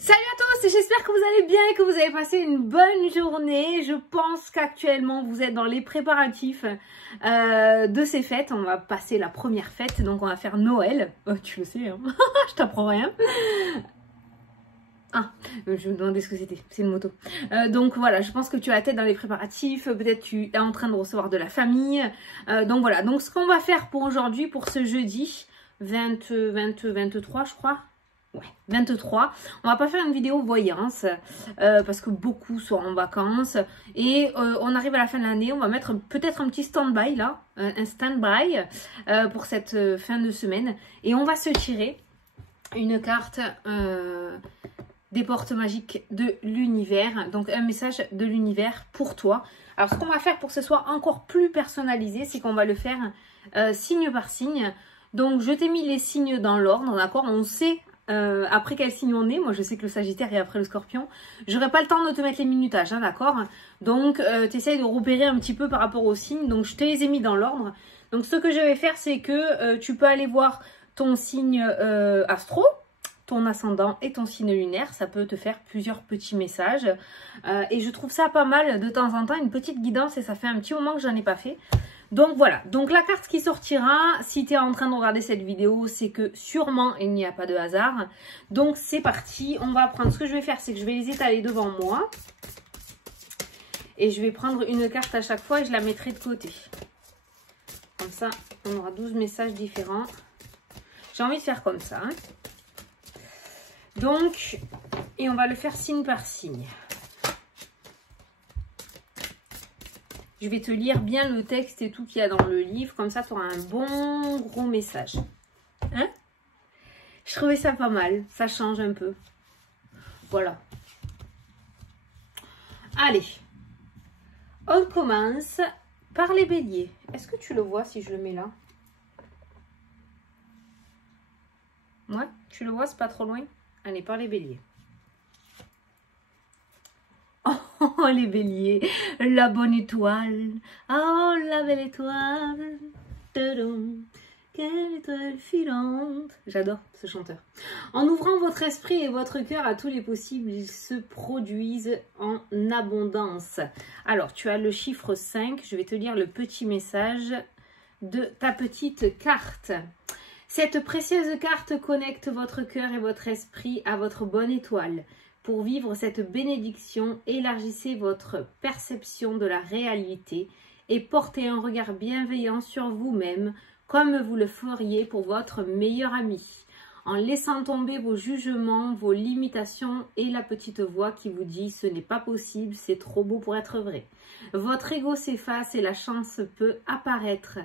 Salut à tous, j'espère que vous allez bien et que vous avez passé une bonne journée. Je pense qu'actuellement vous êtes dans les préparatifs de ces fêtes. On va passer la première fête, donc on va faire Noël. Oh, tu le sais, hein. Je t'apprends rien. Ah, je me demandais ce que c'était, c'est une moto. Donc voilà, je pense que tu as la tête dans les préparatifs, peut-être tu es en train de recevoir de la famille. Donc voilà, donc ce qu'on va faire pour aujourd'hui, pour ce jeudi 23 je crois. Ouais, 23. On va pas faire une vidéo voyance parce que beaucoup sont en vacances et on arrive à la fin de l'année. On va mettre peut-être un petit stand-by là, un stand-by pour cette fin de semaine. Et on va se tirer une carte des portes magiques de l'univers. Donc un message de l'univers pour toi. Alors ce qu'on va faire pour que ce soit encore plus personnalisé, c'est qu'on va le faire signe par signe. Donc je t'ai mis les signes dans l'ordre, d'accord? On sait après quel signe on est. Moi je sais que le Sagittaire est après le Scorpion. J'aurai pas le temps de te mettre les minutages, hein, d'accord? Donc tu essayes de repérer un petit peu par rapport aux signes. Donc je te les ai mis dans l'ordre. Donc ce que je vais faire, c'est que tu peux aller voir ton signe astro, ton ascendant et ton signe lunaire. Ça peut te faire plusieurs petits messages. Et je trouve ça pas mal de temps en temps, une petite guidance, et ça fait un petit moment que j'en ai pas fait. Donc voilà, donc la carte qui sortira, si tu es en train de regarder cette vidéo, c'est que sûrement il n'y a pas de hasard. Donc c'est parti, on va prendre, ce que je vais faire, c'est que je vais les étaler devant moi. Et je vais prendre une carte à chaque fois et je la mettrai de côté. Comme ça, on aura 12 messages différents. J'ai envie de faire comme ça, hein. Donc, et on va le faire signe par signe. Je vais te lire bien le texte et tout qu'il y a dans le livre. Comme ça, tu auras un bon gros message. Hein? Je trouvais ça pas mal. Ça change un peu. Voilà. Allez. On commence par les béliers. Est-ce que tu le vois si je le mets là? Ouais, tu le vois, c'est pas trop loin? Allez, par les béliers. Oh, les béliers, la bonne étoile. Oh, la belle étoile. Tadam. Quelle étoile filante. J'adore ce chanteur. En ouvrant votre esprit et votre cœur à tous les possibles, ils se produisent en abondance. Alors, tu as le chiffre 5. Je vais te lire le petit message de ta petite carte. Cette précieuse carte connecte votre cœur et votre esprit à votre bonne étoile. Pour vivre cette bénédiction, élargissez votre perception de la réalité et portez un regard bienveillant sur vous-même comme vous le feriez pour votre meilleur ami, en laissant tomber vos jugements, vos limitations et la petite voix qui vous dit « ce n'est pas possible, c'est trop beau pour être vrai ». Votre ego s'efface et la chance peut apparaître.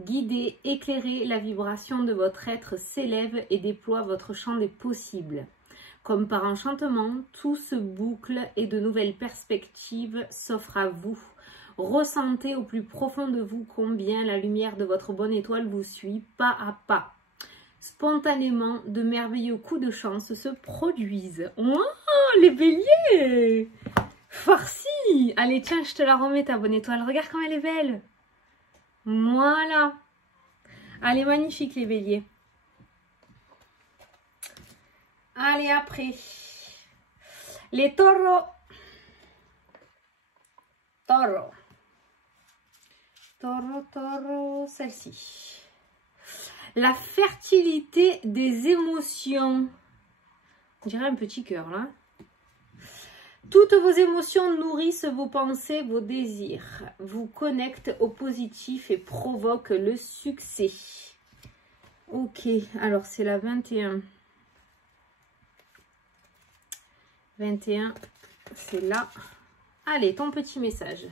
Guidez, éclairez, la vibration de votre être s'élève et déploie votre champ des possibles. Comme par enchantement, tout se boucle et de nouvelles perspectives s'offrent à vous. Ressentez au plus profond de vous combien la lumière de votre bonne étoile vous suit pas à pas. Spontanément, de merveilleux coups de chance se produisent. Oh, les béliers! Farci! Allez, tiens, je te la remets ta bonne étoile. Regarde comme elle est belle. Voilà. Elle est magnifique, les béliers. Allez, après, les taureaux. Taureau. Taureau, taureau, celle-ci. La fertilité des émotions. On dirait un petit cœur, là. Toutes vos émotions nourrissent vos pensées, vos désirs, vous connectent au positif et provoquent le succès. Ok, alors c'est la 21. 21, c'est là. Allez, ton petit message.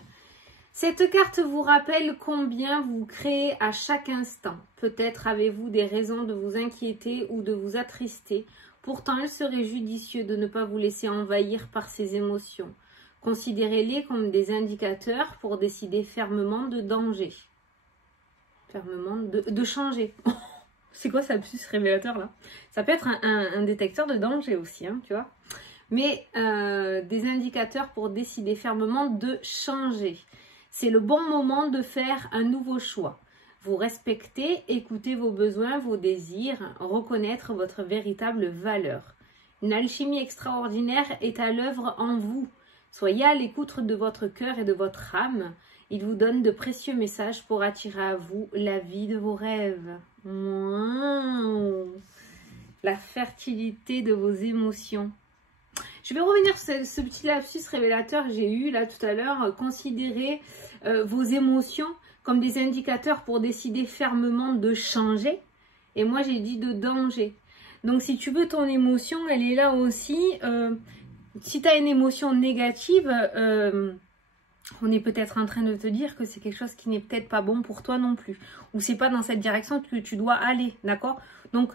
Cette carte vous rappelle combien vous créez à chaque instant. Peut-être avez-vous des raisons de vous inquiéter ou de vous attrister. Pourtant, il serait judicieux de ne pas vous laisser envahir par ces émotions. Considérez-les comme des indicateurs pour décider fermement de danger. Fermement de changer. C'est quoi ça, plus révélateur là? Ça peut être un détecteur de danger aussi, hein, tu vois. Mais des indicateurs pour décider fermement de changer. C'est le bon moment de faire un nouveau choix. Vous respectez, écoutez vos besoins, vos désirs, reconnaître votre véritable valeur. Une alchimie extraordinaire est à l'œuvre en vous. Soyez à l'écoute de votre cœur et de votre âme. Il vous donne de précieux messages pour attirer à vous la vie de vos rêves. Wow. La fertilité de vos émotions. Je vais revenir sur ce petit lapsus révélateur que j'ai eu là tout à l'heure. Considérez vos émotions comme des indicateurs pour décider fermement de changer. Et moi, j'ai dit de danger. Donc, si tu veux, ton émotion, elle est là aussi. Si tu as une émotion négative, on est peut-être en train de te dire que c'est quelque chose qui n'est peut-être pas bon pour toi non plus. Ou c'est pas dans cette direction que tu dois aller, d'accord? Donc,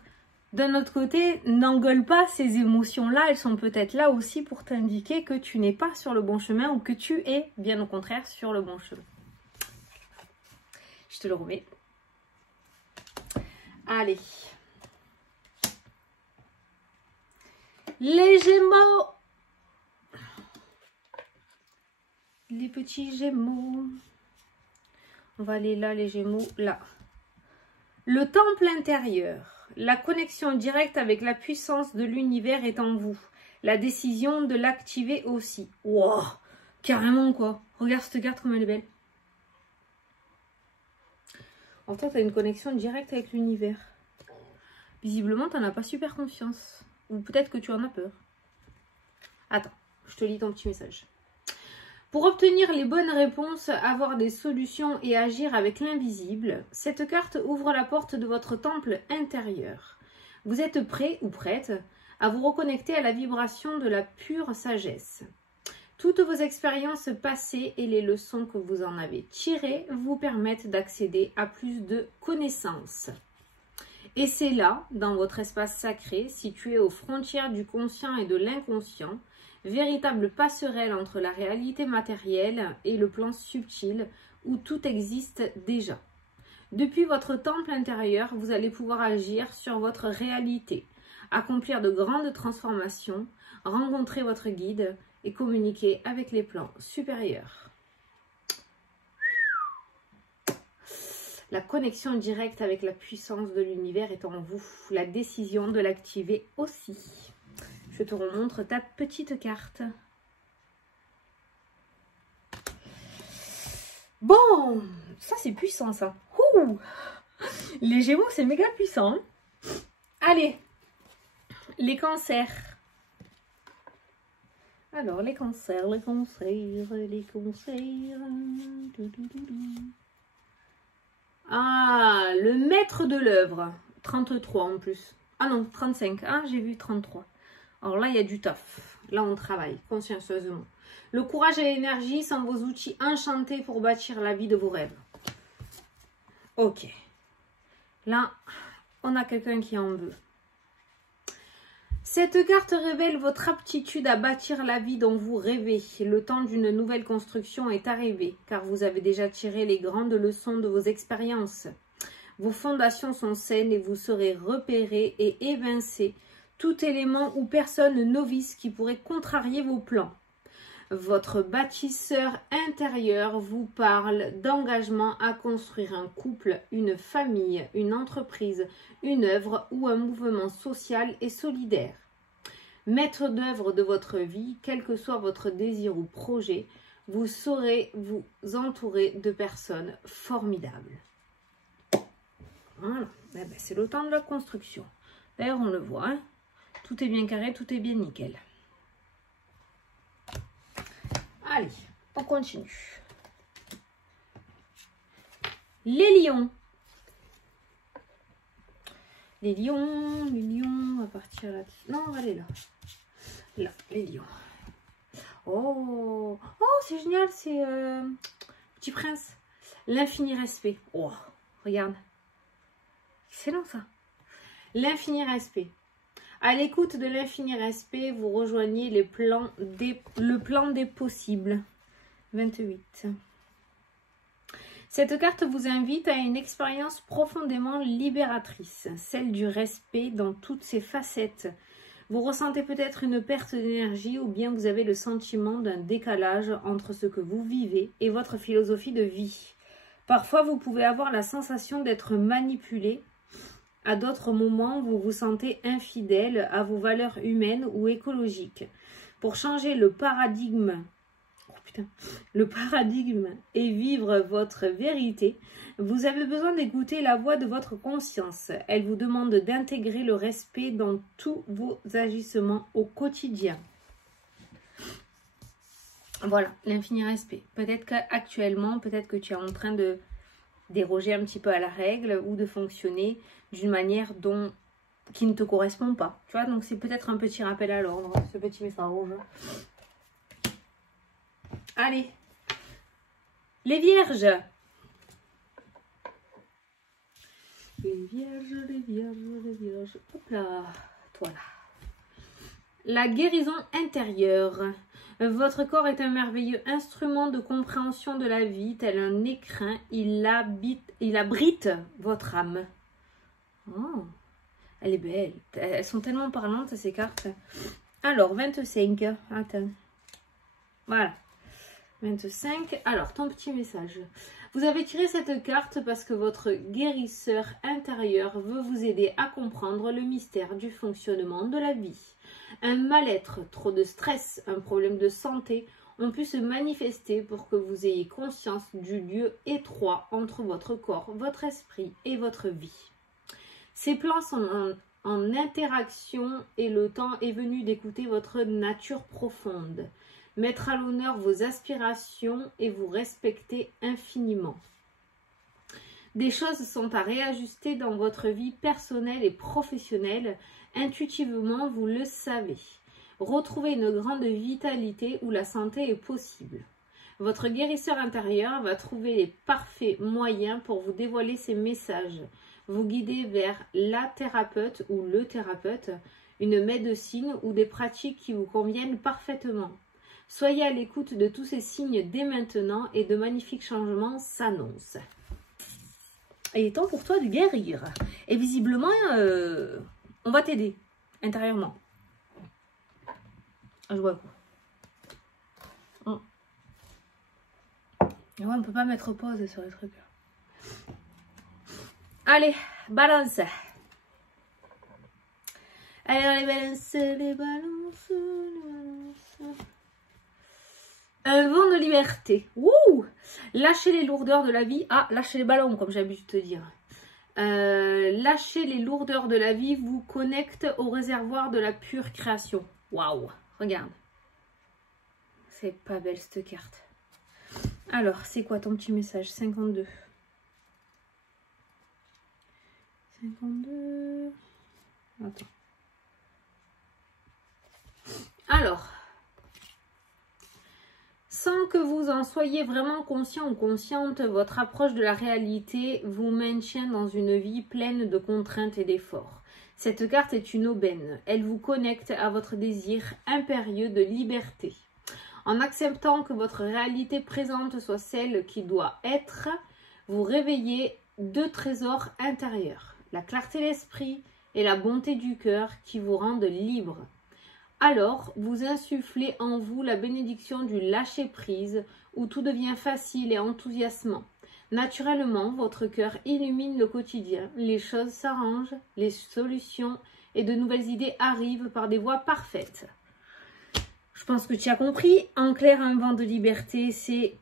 d'un autre côté, n'engueule pas ces émotions-là. Elles sont peut-être là aussi pour t'indiquer que tu n'es pas sur le bon chemin ou que tu es, bien au contraire, sur le bon chemin. Je te le remets. Allez. Les Gémeaux. Les petits Gémeaux. On va aller là, les Gémeaux, là. Le temple intérieur. La connexion directe avec la puissance de l'univers est en vous. La décision de l'activer aussi. Wow, carrément quoi. Regarde cette carte comme elle est belle. En fait, tu as une connexion directe avec l'univers. Visiblement, tu n'en as pas super confiance. Ou peut-être que tu en as peur. Attends, je te lis ton petit message. Pour obtenir les bonnes réponses, avoir des solutions et agir avec l'invisible, cette carte ouvre la porte de votre temple intérieur. Vous êtes prêt ou prête à vous reconnecter à la vibration de la pure sagesse. Toutes vos expériences passées et les leçons que vous en avez tirées vous permettent d'accéder à plus de connaissances. Et c'est là, dans votre espace sacré, situé aux frontières du conscient et de l'inconscient, véritable passerelle entre la réalité matérielle et le plan subtil où tout existe déjà. Depuis votre temple intérieur, vous allez pouvoir agir sur votre réalité, accomplir de grandes transformations, rencontrer votre guide et communiquer avec les plans supérieurs. La connexion directe avec la puissance de l'univers est en vous. La décision de l'activer aussi. Je te remontre ta petite carte. Bon, ça c'est puissant ça. Ouh, les Gémeaux c'est méga puissant. Allez, les cancers. Alors les cancers, les cancers, les cancers. Ah, le maître de l'œuvre. 33 en plus. Ah non, 35. Ah, j'ai vu 33. Alors là, il y a du taf. Là, on travaille consciencieusement. Le courage et l'énergie sont vos outils enchantés pour bâtir la vie de vos rêves. Ok. Là, on a quelqu'un qui en veut. Cette carte révèle votre aptitude à bâtir la vie dont vous rêvez. Le temps d'une nouvelle construction est arrivé, car vous avez déjà tiré les grandes leçons de vos expériences. Vos fondations sont saines et vous serez repéré et évincé tout élément ou personne novice qui pourrait contrarier vos plans. Votre bâtisseur intérieur vous parle d'engagement à construire un couple, une famille, une entreprise, une œuvre ou un mouvement social et solidaire. Maître d'œuvre de votre vie, quel que soit votre désir ou projet, vous saurez vous entourer de personnes formidables. Voilà, eh ben, c'est le temps de la construction. D'ailleurs, on le voit, hein. Tout est bien carré, tout est bien nickel. Allez, on continue. Les lions. Les lions, on va partir là. Non, on va aller là. Là, les lions. Oh, c'est génial, c'est Petit Prince. L'infini respect. Oh, regarde. Excellent ça. L'infini respect. À l'écoute de l'infini respect, vous rejoignez le plan des possibles. 28. Cette carte vous invite à une expérience profondément libératrice, celle du respect dans toutes ses facettes. Vous ressentez peut-être une perte d'énergie ou bien vous avez le sentiment d'un décalage entre ce que vous vivez et votre philosophie de vie. Parfois, vous pouvez avoir la sensation d'être manipulé À d'autres moments, vous vous sentez infidèle à vos valeurs humaines ou écologiques. Pour changer le paradigme et vivre votre vérité, vous avez besoin d'écouter la voix de votre conscience. Elle vous demande d'intégrer le respect dans tous vos agissements au quotidien. Voilà, l'infini respect. Peut-être qu'actuellement, peut-être que tu es en train de déroger un petit peu à la règle ou de fonctionner d'une manière qui ne te correspond pas. Tu vois, donc c'est peut-être un petit rappel à l'ordre, ce petit message rouge. Allez, les vierges. Les vierges, les vierges, les vierges. Hop là, voilà. La guérison intérieure. Votre corps est un merveilleux instrument de compréhension de la vie, tel un écrin. Il abrite votre âme. Oh, elle est belle. Elles sont tellement parlantes, ces cartes. Alors, 25. Attends. Voilà. 25. Alors, ton petit message. Vous avez tiré cette carte parce que votre guérisseur intérieur veut vous aider à comprendre le mystère du fonctionnement de la vie. Un mal-être, trop de stress, un problème de santé ont pu se manifester pour que vous ayez conscience du lieu étroit entre votre corps, votre esprit et votre vie. Ces plans sont en interaction et le temps est venu d'écouter votre nature profonde. Mettre à l'honneur vos aspirations et vous respecter infiniment. Des choses sont à réajuster dans votre vie personnelle et professionnelle. Intuitivement, vous le savez. Retrouvez une grande vitalité où la santé est possible. Votre guérisseur intérieur va trouver les parfaits moyens pour vous dévoiler ces messages, vous guider vers la thérapeute ou le thérapeute, une médecine ou des pratiques qui vous conviennent parfaitement. Soyez à l'écoute de tous ces signes dès maintenant et de magnifiques changements s'annoncent. Il est temps pour toi de guérir. Et visiblement, on va t'aider intérieurement. Je vois quoi. Ouais, on ne peut pas mettre pause sur les trucs. Allez, balance. Allez, les balances, les balances. Un vent de liberté. Wouh! Lâchez les lourdeurs de la vie. Ah, lâchez les ballons, comme j'ai l'habitude de te dire. Lâchez les lourdeurs de la vie vous connecte au réservoir de la pure création. Waouh! Regarde. C'est pas belle cette carte. Alors, c'est quoi ton petit message? 52. 52. Attends. Alors, sans que vous en soyez vraiment conscient ou consciente, votre approche de la réalité vous maintient dans une vie pleine de contraintes et d'efforts. Cette carte est une aubaine. Elle vous connecte à votre désir impérieux de liberté. En acceptant que votre réalité présente soit celle qui doit être, vous réveillez deux trésors intérieurs, la clarté d'esprit et la bonté du cœur qui vous rendent libre. Alors, vous insufflez en vous la bénédiction du lâcher-prise où tout devient facile et enthousiasmant. Naturellement, votre cœur illumine le quotidien, les choses s'arrangent, les solutions et de nouvelles idées arrivent par des voies parfaites. Je pense que tu as compris. En clair, un vent de liberté, c'est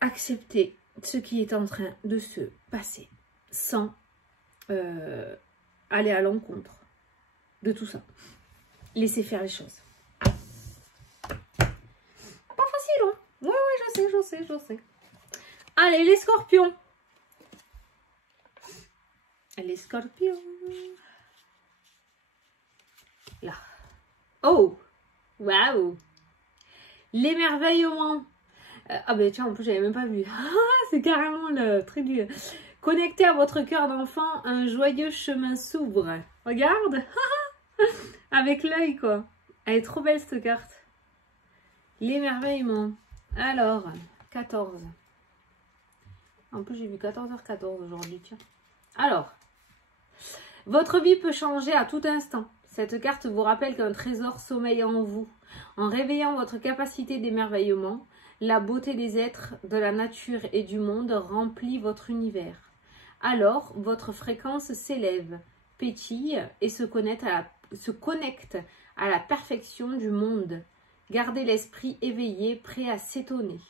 accepter ce qui est en train de se passer sans aller à l'encontre de tout ça. Laissez faire les choses. Pas facile, hein? Oui, je sais. Allez, les scorpions. Les scorpions. Là. Oh! Waouh! L'émerveillement. Ah ben tiens, en plus, j'avais même pas vu. C'est carrément le truc du... Connecté à votre cœur d'enfant, un joyeux chemin s'ouvre. Regarde! Avec l'œil, quoi. Elle est trop belle, cette carte. L'émerveillement. Alors, 14. En plus, j'ai vu 14h14 aujourd'hui, tiens. Alors, votre vie peut changer à tout instant. Cette carte vous rappelle qu'un trésor sommeille en vous. En réveillant votre capacité d'émerveillement, la beauté des êtres, de la nature et du monde remplit votre univers. Alors, votre fréquence s'élève. pétille et se connecte à la perfection du monde. Gardez l'esprit éveillé, prêt à s'étonner.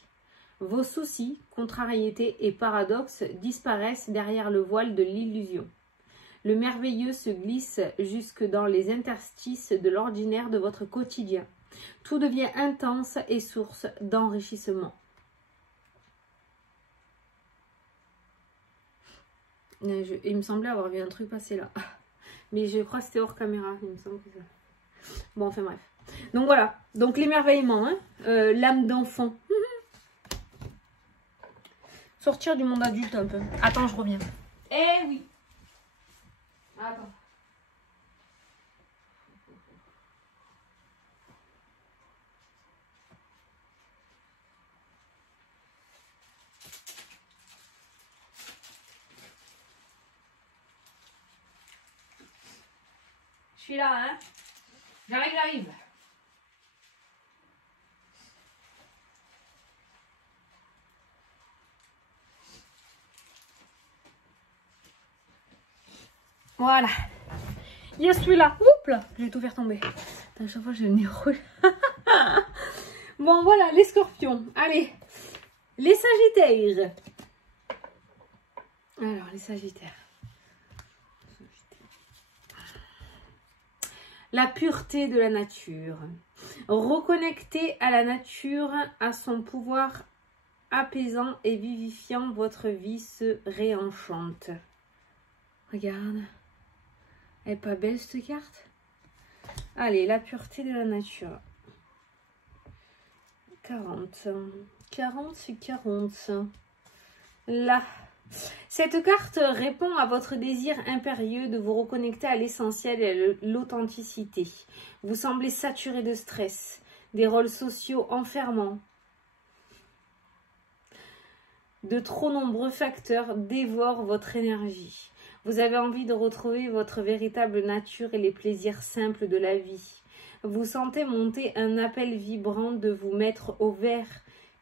Vos soucis, contrariétés et paradoxes disparaissent derrière le voile de l'illusion. Le merveilleux se glisse jusque dans les interstices de l'ordinaire de votre quotidien. Tout devient intense et source d'enrichissement. Il me semblait avoir vu un truc passer là. Mais je crois que c'était hors caméra. Il me semble que ça... Bon, enfin bref. Donc voilà. Donc l'émerveillement, hein, l'âme d'enfant. Sortir du monde adulte un peu. Attends, je reviens. Eh oui. Attends. Je suis là, hein. J'arrive. Voilà. Je suis là. Oups là. Je vais tout faire tomber. À chaque fois, j'ai le nez rouge. Bon, voilà, les scorpions. Allez. Les sagittaires. Alors, les sagittaires. La pureté de la nature. Reconnectez à la nature, à son pouvoir apaisant et vivifiant, votre vie se réenchante. Regarde. Elle est pas belle cette carte? Allez, la pureté de la nature. 40. 40, c'est 40. Là. Cette carte répond à votre désir impérieux de vous reconnecter à l'essentiel et à l'authenticité. Vous semblez saturé de stress, des rôles sociaux enfermants. De trop nombreux facteurs dévorent votre énergie. Vous avez envie de retrouver votre véritable nature et les plaisirs simples de la vie. Vous sentez monter un appel vibrant de vous mettre au vert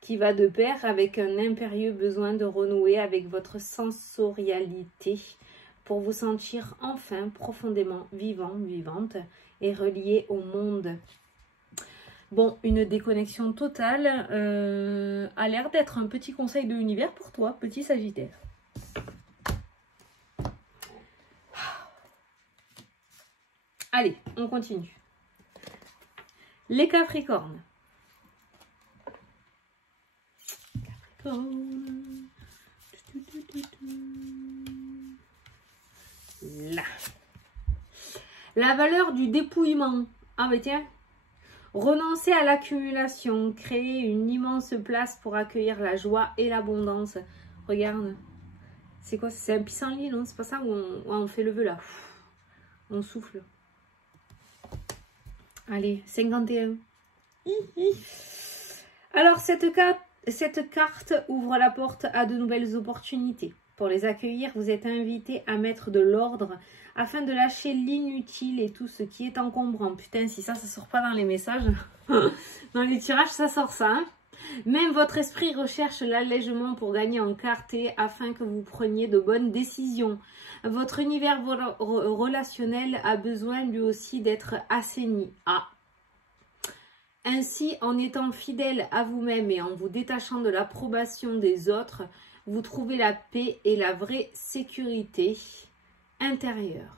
qui va de pair avec un impérieux besoin de renouer avec votre sensorialité pour vous sentir enfin profondément vivant, vivante et relié au monde. Bon, une déconnexion totale a l'air d'être un petit conseil de l'univers pour toi, petit Sagittaire. Allez, on continue. Les Capricornes. Là. La valeur du dépouillement. Ah mais tiens. Renoncer à l'accumulation. Créer une immense place pour accueillir la joie et l'abondance. Regarde. C'est quoi? C'est un pissenlit, non? C'est pas ça où on fait le vœu là. On souffle. Allez, 51. Alors cette carte ouvre la porte à de nouvelles opportunités. Pour les accueillir, vous êtes invité à mettre de l'ordre afin de lâcher l'inutile et tout ce qui est encombrant. Putain, si ça sort pas dans les messages, dans les tirages, ça sort ça. Hein. Même votre esprit recherche l'allègement pour gagner en clarté afin que vous preniez de bonnes décisions. Votre univers relationnel a besoin lui aussi d'être assaini. Ah. Ainsi, en étant fidèle à vous-même et en vous détachant de l'approbation des autres, vous trouvez la paix et la vraie sécurité intérieure.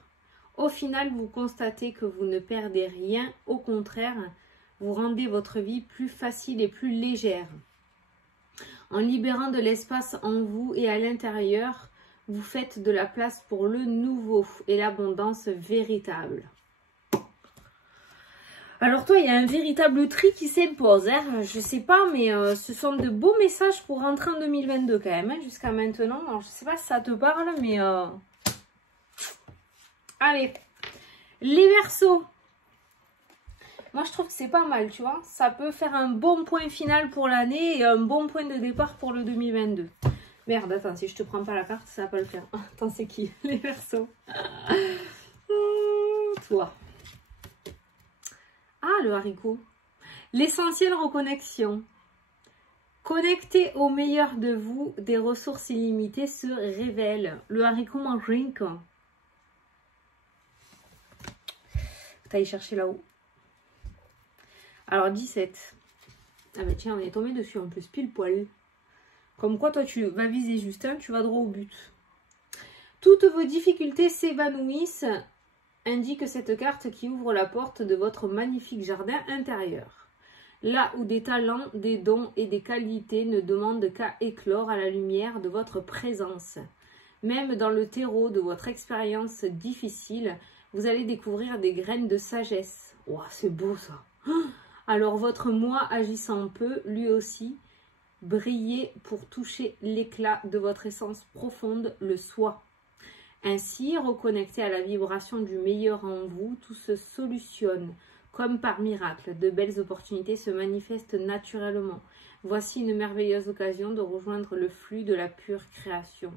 Au final, vous constatez que vous ne perdez rien, au contraire, vous rendez votre vie plus facile et plus légère. En libérant de l'espace en vous et à l'intérieur, vous faites de la place pour le nouveau et l'abondance véritable. Alors toi, il y a un véritable tri qui s'impose. Hein. Je sais pas, mais ce sont de beaux messages pour rentrer en 2022 quand même, hein, jusqu'à maintenant. Alors, je sais pas si ça te parle, mais... Allez, les Verseaux. Moi, je trouve que c'est pas mal, tu vois. Ça peut faire un bon point final pour l'année et un bon point de départ pour le 2022. Merde, attends, si je te prends pas la carte, ça va pas le faire. Attends, c'est qui? Les Verseaux. Toi. Ah, le haricot. L'essentiel reconnexion. Connecté au meilleur de vous, des ressources illimitées se révèlent. Le haricot mange rien, quoi. t'ailles chercher là-haut. Alors 17. Ah bah tiens, on est tombé dessus en plus, pile poil. Comme quoi, toi, tu vas viser juste, hein, tu vas droit au but. Toutes vos difficultés s'évanouissent, indique cette carte qui ouvre la porte de votre magnifique jardin intérieur. Là où des talents, des dons et des qualités ne demandent qu'à éclore à la lumière de votre présence. Même dans le terreau de votre expérience difficile, vous allez découvrir des graines de sagesse. Ouah, c'est beau ça. Alors votre moi agissant peu, lui aussi, briller pour toucher l'éclat de votre essence profonde, le soi. Ainsi, reconnecté à la vibration du meilleur en vous, tout se solutionne. Comme par miracle, de belles opportunités se manifestent naturellement. Voici une merveilleuse occasion de rejoindre le flux de la pure création.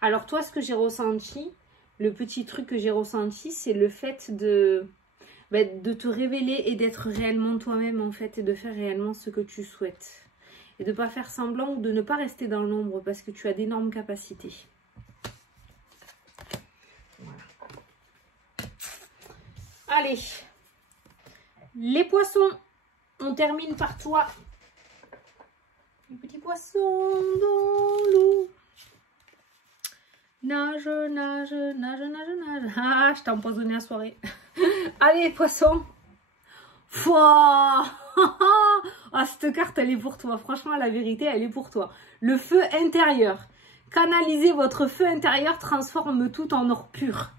Alors toi, ce que j'ai ressenti, le petit truc que j'ai ressenti, c'est le fait de te révéler et d'être réellement toi-même en fait, et de faire réellement ce que tu souhaites. Et de ne pas faire semblant ou de ne pas rester dans l'ombre parce que tu as d'énormes capacités. Voilà. Allez, les poissons, on termine par toi. Les petits poissons dans l'eau. Nage, nage, nage, nage, nage. Ah, je t'ai empoisonné la soirée. Allez, poisson. Fouah. Ah, cette carte, elle est pour toi. Franchement, la vérité, elle est pour toi. Le feu intérieur. Canalisez votre feu intérieur, transforme tout en or pur.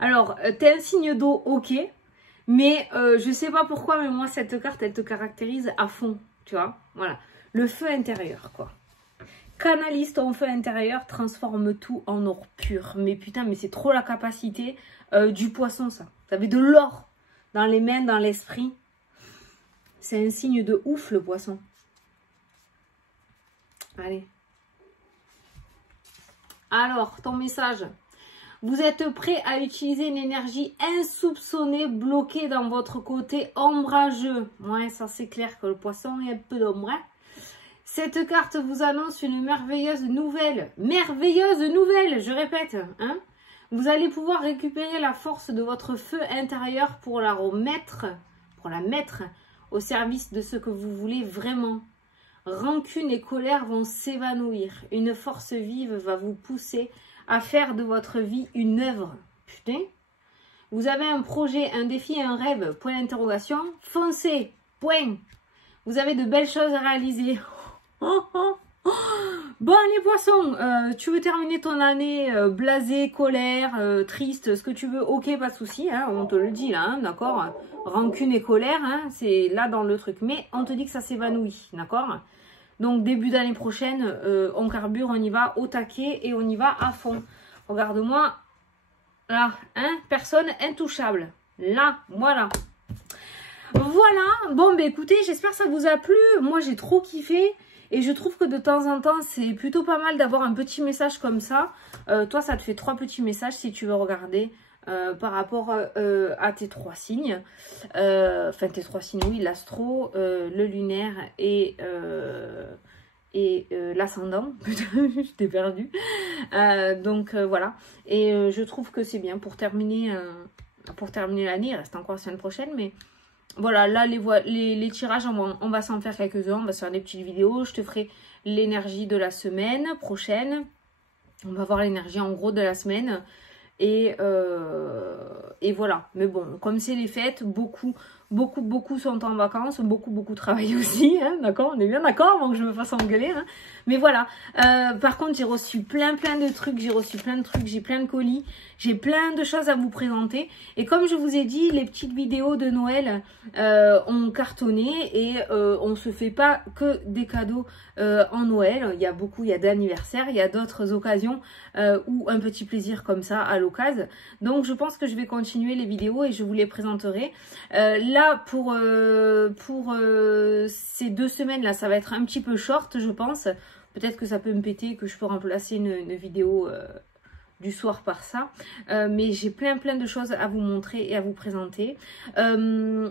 Alors, t'es un signe d'eau, ok. Mais je sais pas pourquoi, mais moi, cette carte, elle te caractérise à fond. Tu vois, voilà. Le feu intérieur, quoi. Canalise ton feu intérieur, transforme tout en or pur. Mais putain, mais c'est trop la capacité du poisson, ça. Vous avez de l'or dans les mains, dans l'esprit. C'est un signe de ouf, le poisson. Allez. Alors, ton message. Vous êtes prêt à utiliser une énergie insoupçonnée bloquée dans votre côté ombrageux. Ouais, ça c'est clair que le poisson est un peu d'ombre. Hein. Cette carte vous annonce une merveilleuse nouvelle. Merveilleuse nouvelle, je répète. Hein. Vous allez pouvoir récupérer la force de votre feu intérieur pour la mettre au service de ce que vous voulez vraiment. Rancune et colère vont s'évanouir. Une force vive va vous pousser à faire de votre vie une œuvre. Putain. Vous avez un projet, un défi, un rêve, point d'interrogation. Foncez, point. Vous avez de belles choses à réaliser. Bon, les poissons, tu veux terminer ton année blasé, colère, triste, ce que tu veux, ok, pas de souci, hein, on te le dit là, hein, d'accord. Rancune et colère, hein, c'est là dans le truc, mais on te dit que ça s'évanouit, d'accord. Donc début d'année prochaine, on carbure, on y va au taquet et on y va à fond. Regarde-moi, là, hein, personne intouchable, là, voilà. Voilà, bon, bah écoutez, j'espère que ça vous a plu, moi j'ai trop kiffé. Et je trouve que de temps en temps, c'est plutôt pas mal d'avoir un petit message comme ça. Toi, ça te fait 3 petits messages si tu veux regarder par rapport à tes 3 signes. Enfin, tes 3 signes, oui, l'astro, le lunaire et l'ascendant. Je t'ai perdu. Donc, voilà. Et je trouve que c'est bien pour terminer l'année. Il reste encore la semaine prochaine, mais... Voilà, là, les tirages, on va s'en faire quelques-uns. On va se faire des petites vidéos. Je te ferai l'énergie de la semaine prochaine. On va voir l'énergie, en gros, de la semaine. Et voilà. Mais bon, comme c'est les fêtes, beaucoup sont en vacances. Beaucoup travaillent aussi. Hein, d'accord, on est bien d'accord avant que je me fasse engueuler. Hein. Mais voilà. Par contre, j'ai reçu plein de trucs. J'ai plein de colis. J'ai plein de choses à vous présenter. Et comme je vous ai dit, les petites vidéos de Noël ont cartonné. Et on se fait pas que des cadeaux en Noël. Il y a d'anniversaires. Il y a d'autres occasions ou un petit plaisir comme ça à l'occasion. Donc, je pense que je vais continuer les vidéos et je vous les présenterai. Là, pour ces 2 semaines, là, ça va être un petit peu short, je pense. Peut-être que ça peut me péter, que je peux remplacer une vidéo... du soir par ça, mais j'ai plein de choses à vous montrer et à vous présenter.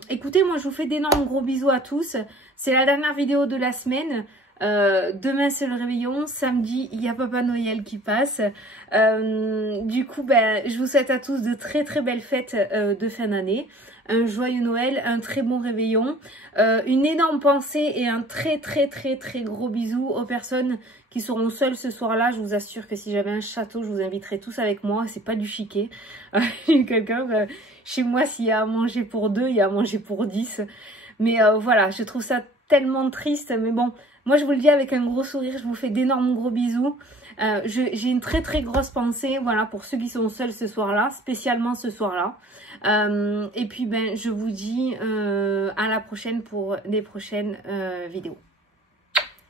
Écoutez, moi je vous fais d'énormes gros bisous à tous. C'est la dernière vidéo de la semaine. Demain c'est le réveillon, samedi il y a Papa Noël qui passe. Du coup je vous souhaite à tous de très belles fêtes de fin d'année. un joyeux Noël, un très bon réveillon, une énorme pensée et un très gros bisou aux personnes qui seront seules ce soir-là. Je vous assure que si j'avais un château, je vous inviterais tous avec moi. C'est pas du chiquet. Quelqu'un, chez moi, s'il y a à manger pour 2, il y a à manger pour 10. Mais voilà, je trouve ça tellement triste. Mais bon, moi je vous le dis avec un gros sourire, je vous fais d'énormes gros bisous. J'ai une très grosse pensée, voilà, pour ceux qui sont seuls ce soir-là, spécialement ce soir-là. Et puis ben, je vous dis à la prochaine pour des prochaines vidéos.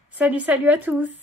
Salut à tous!